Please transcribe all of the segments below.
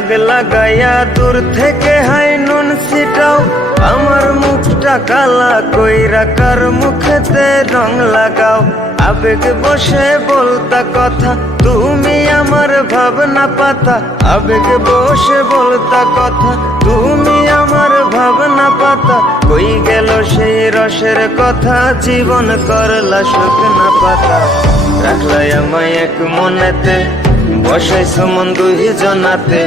দাগ লাগাইয়া দূর থেকে হাই নুন ছিটাও, আমার মুখটা কালা কইরা কার মুখেতে রং লাগাও। আবেগ বসে বলতা কথা, তুমি আমার ভাবনা পাতা। আবেগ বসে বলতা কথা, তুমি আমার ভাবনা পাতা। কই গেল সেই রসের কথা, জীবন করলা শুকনা পাতা। রাখলাই আমায় এক মনেতে, বসাইছো মন দুই জনাতে।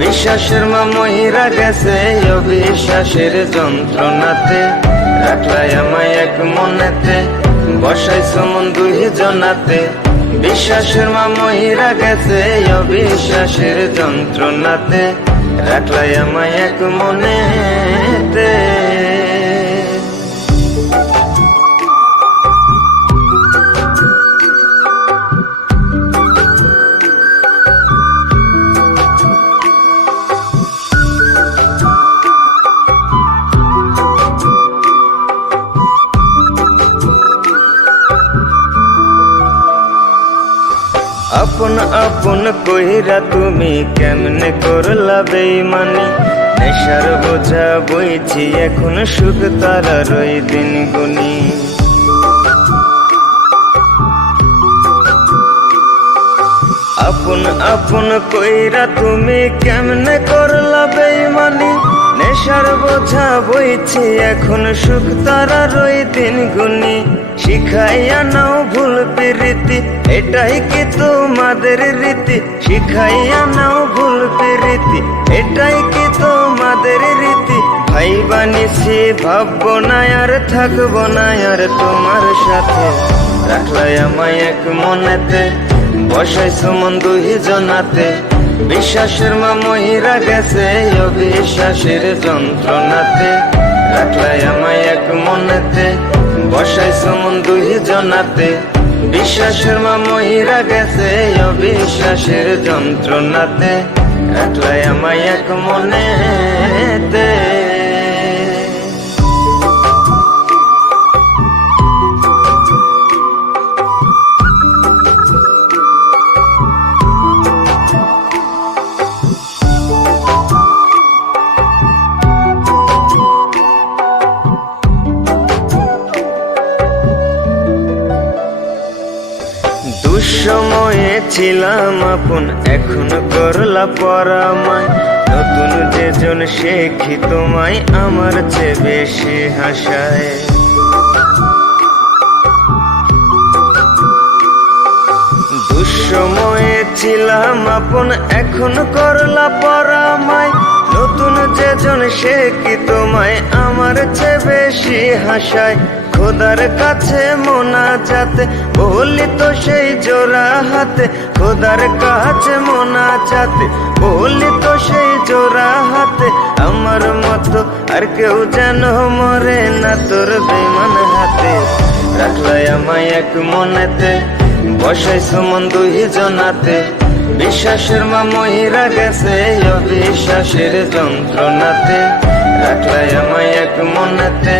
বিশ্বাসের মা মহিরা গেছে অবিশ্বাসের যন্ত্রণাতে। রাখলাই আমায় এক মনেতে, বসাইছো মন দুই জনাতে। বিশ্বাসের মা মহিরা গেছে অবিশ্বাসের যন্ত্রণাতে। রাখলাই আমায় এক মনেতে। আপন আপন কইরা তুমি কেমনে করলা বেইমানি। নেশার বোঝা বইছি এখন সুখ তারার ওই দিন গুনি। আপন আপন কইরা তুমি কেমনে করলা বেইমানি। নেশার বোঝা বইছি এখন সুখ তারার ওই দিন গুনি। শিখাইয়া নাও ভুল প্রীতি, এটাই কি তোমাদের রীতি। শিখাইয়া নাও ভুল প্রীতি, এটাই কি তোমাদের রীতি। ভাই বানিছি ভাববো না আর থাকবো না আর তোমার সাথে। রাখলাই আমায় এক মনেতে, বসাইছো মন দুই জনাতে। বিশ্বাসের মা মহিরা গেছে অবিশ্বাসের যন্ত্রণাতে। রাখলাই আমায় এক মনেতে, বসাইছো মন দুই জনাতে। বিশ্বাসের মা মহিরা গেছে অবিশ্বাসের যন্ত্রণাতে। রাখলাই আমায় এক মনেতে। দুঃসময়ে ছিলাম আপন, এখন করলা পরামায়। নতুন যেজন শেখি তোমায় আমার চেয়ে বেশি হাসায়। দুঃসময়ে ছিলাম আপন, এখন করলা পরামায়। নতুন যেজন শেখি তোমায় আমার চেয়ে বেশি হাসায়। খোদার কাছে মোনাজাতে বলি তো সেই জোড়া হাতে। খোদার কাছে মোনাজাতে বলি তো সেই জোড়া হাতে। আমার মতো আর কেউ যেন মরে না তোর বেমান হাতে। রাখলাই আমায় এক মনেতে, বসাইছো মন দুই জনাতে। বিশ্বাসের মা মহিরা গেছে অবিশ্বাসের যন্ত্রণাতে। রাখলাই আমায় এক মনেতে,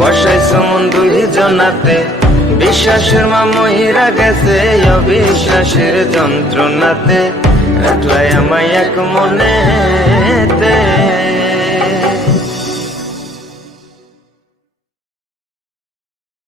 বসাইছো মন দুই জনাতে। বিশ্বাসের মা মহিরা গেছে অবিশ্বাসের যন্ত্রণাতে। রাখলাই আমায় এক মনে।